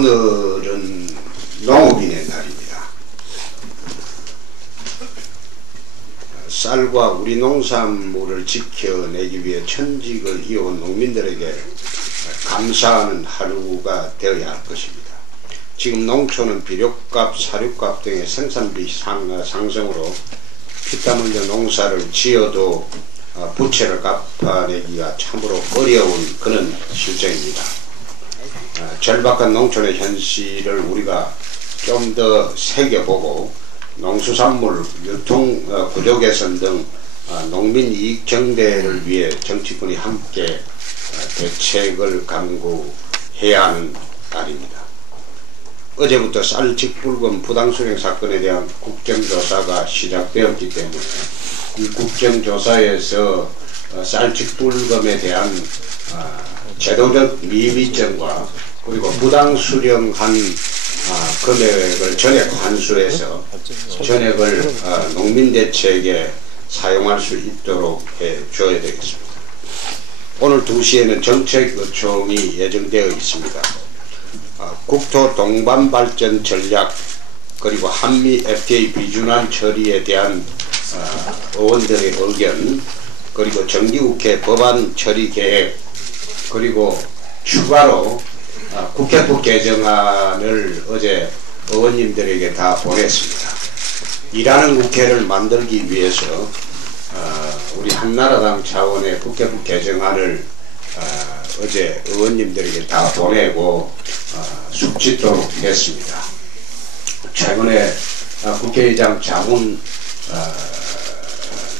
오늘은 농업인의 날입니다. 쌀과 우리 농산물을 지켜내기 위해 천직을 이어온 농민들에게 감사하는 하루가 되어야 할 것입니다. 지금 농촌은 비료값, 사료값 등의 생산비 상승으로 피땀 흘려 농사를 지어도 부채를 갚아내기가 참으로 어려운 그런 실정입니다. 절박한 농촌의 현실을 우리가 좀 더 새겨보고 농수산물 유통 구조 개선 등 농민 이익 증대를 위해 정치권이 함께 대책을 강구해야 하는 날입니다. 어제부터 쌀 직불금 부당수령 사건에 대한 국정조사가 시작되었기 때문에 이 국정조사에서 쌀 직불금에 대한 제도적 미비점과 그리고 부당수령한 금액을 전액 환수해서 전액을 농민대책에 사용할 수 있도록 해줘야 되겠습니다. 오늘 2시에는 정책의총이 예정되어 있습니다. 국토 동반발전 전략 그리고 한미 FTA 비준안 처리에 대한 의원들의 의견 그리고 정기국회 법안 처리 계획 그리고 추가로 국회법 개정안을 어제 의원님들에게 다 보냈습니다. 일하는 국회를 만들기 위해서 우리 한나라당 차원의 국회법 개정안을 어제 의원님들에게 다 보내고 숙지토록 했습니다. 최근에 국회의장 자문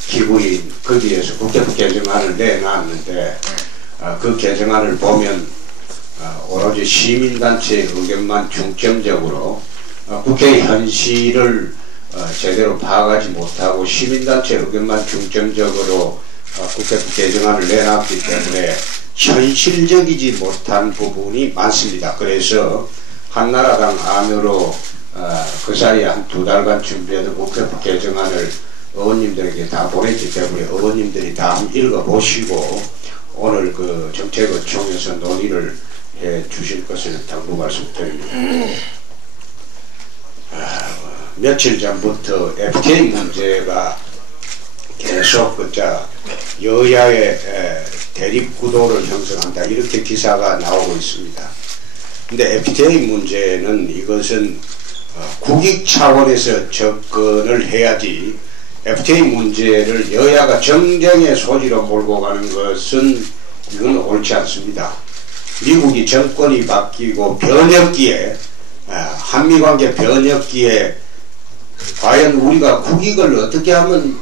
기구인 거기에서 국회법 개정안을 내놨는데 그 개정안을 보면 오로지 시민단체의 의견만 중점적으로 국회의 현실을 제대로 파악하지 못하고 시민단체 의견만 중점적으로 국회법 개정안을 내놨기 때문에 현실적이지 못한 부분이 많습니다. 그래서 한나라당 안으로 그 사이에 한 2달간 준비해둔 국회법 개정안을 의원님들에게 다 보냈기 때문에 의원님들이 다 한번 읽어보시고 오늘 그 정책의총에서 논의를 해 주실 것을 당부 말씀드립니다. 며칠 전부터 FTA 문제가 계속 여야의 대립구도를 형성한다 이렇게 기사가 나오고 있습니다. 근데 FTA 문제는 이것은 국익 차원에서 접근을 해야지 FTA 문제를 여야가 정쟁의 소지로 몰고 가는 것은 이건 옳지 않습니다. 미국이 정권이 바뀌고 변혁기에 한미관계 변혁기에 과연 우리가 국익을 어떻게 하면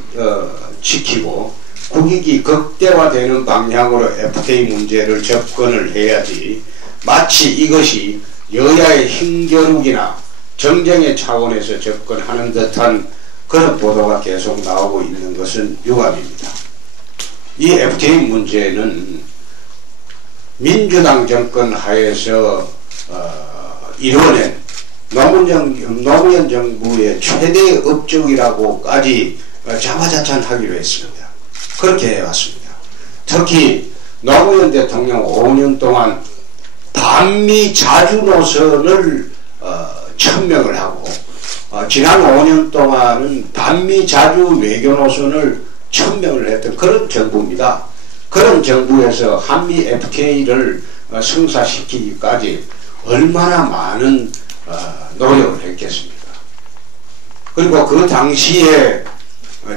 지키고 국익이 극대화되는 방향으로 FTA 문제를 접근을 해야지 마치 이것이 여야의 힘겨루기나 정쟁의 차원에서 접근하는 듯한 그런 보도가 계속 나오고 있는 것은 유감입니다. 이 FTA 문제는 민주당 정권 하에서 이뤄낸 노무현 정부의 최대 업적이라고까지 자화자찬하기로 했습니다. 그렇게 해왔습니다. 특히 노무현 대통령 5년 동안 반미 자주 노선을 천명을 하고 지난 5년 동안은 반미 자주 외교 노선을 천명을 했던 그런 정부입니다. 그런 정부에서 한미 FTA를 성사시키기까지 얼마나 많은 노력을 했겠습니까? 그리고 그 당시에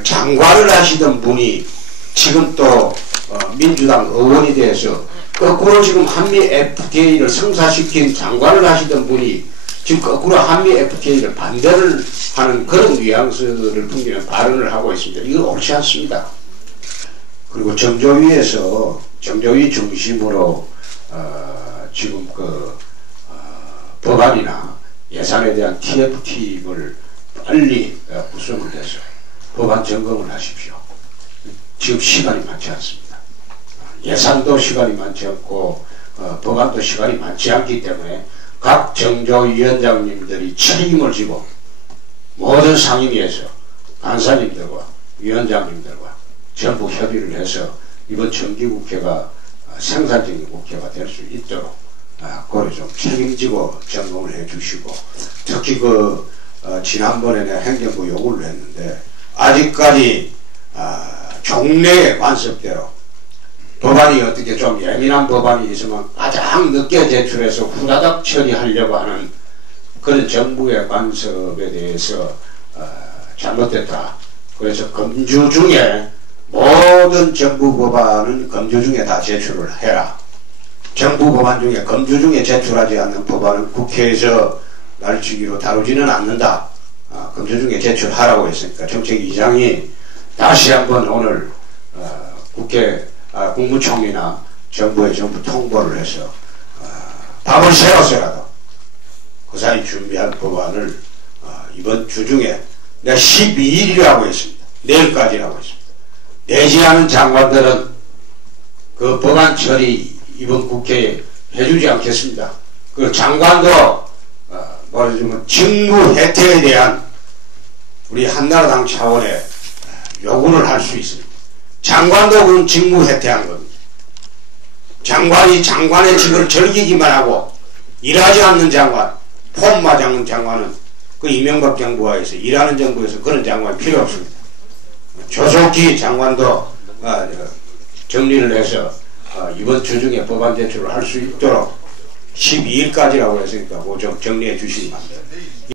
장관을 하시던 분이 지금 또 민주당 의원이 돼서 거꾸로 지금 한미 FTA를 성사시킨 장관을 하시던 분이 지금 거꾸로 한미 FTA를 반대를 하는 그런 뉘앙스를 풍기는 발언을 하고 있습니다. 이거 옳지 않습니다. 그리고 정조위에서 정조위 중심으로 지금 법안이나 예산에 대한 TF팀을 빨리 구성을 해서 법안 점검을 하십시오. 지금 시간이 많지 않습니다. 예산도 시간이 많지 않고 법안도 시간이 많지 않기 때문에 각 정조위원장님들이 책임을 지고 모든 상임위에서 간사님들과 위원장님들과 전부 협의를 해서 이번 정기국회가 생산적인 국회가 될 수 있도록 그걸 좀 책임지고 점검을 해 주시고, 특히 지난번에 내가 행정부 요구를 했는데, 아직까지 종래의 관습대로 법안이 어떻게 좀 예민한 법안이 있으면 가장 늦게 제출해서 후다닥 처리하려고 하는 그런 정부의 관습에 대해서 잘못됐다. 그래서 금주 중에 모든 정부 법안은 금주 중에 다 제출을 해라. 정부 법안 중에 금주 중에 제출하지 않는 법안은 국회에서 날치기로 다루지는 않는다. 금주 중에 제출하라고 했으니까 정책위장이 다시 한번 오늘 국회 국무총리나 정부에 전부 통보를 해서 답을 세워서라도 그 사이 준비한 법안을 이번 주 중에 내가 12일이라고 했습니다. 내일까지라고 했습니다. 내지 않은 장관들은 그 법안 처리 이번 국회에 해주지 않겠습니다. 그 장관도 말하자면 직무 혜택에 대한 우리 한나라당 차원의 요구를 할 수 있습니다. 장관도 그건 직무 혜택한 겁니다. 장관이 장관의 직을 즐기기만 하고 일하지 않는 장관, 폼마 장군 장관은 그 이명박 정부하에서 일하는 정부에서 그런 장관이 필요 없습니다. 조속히 장관도 정리를 해서 이번 주 중에 법안 제출을 할 수 있도록 12일까지라고 했으니까 뭐 좀 정리해 주시기 바랍니다.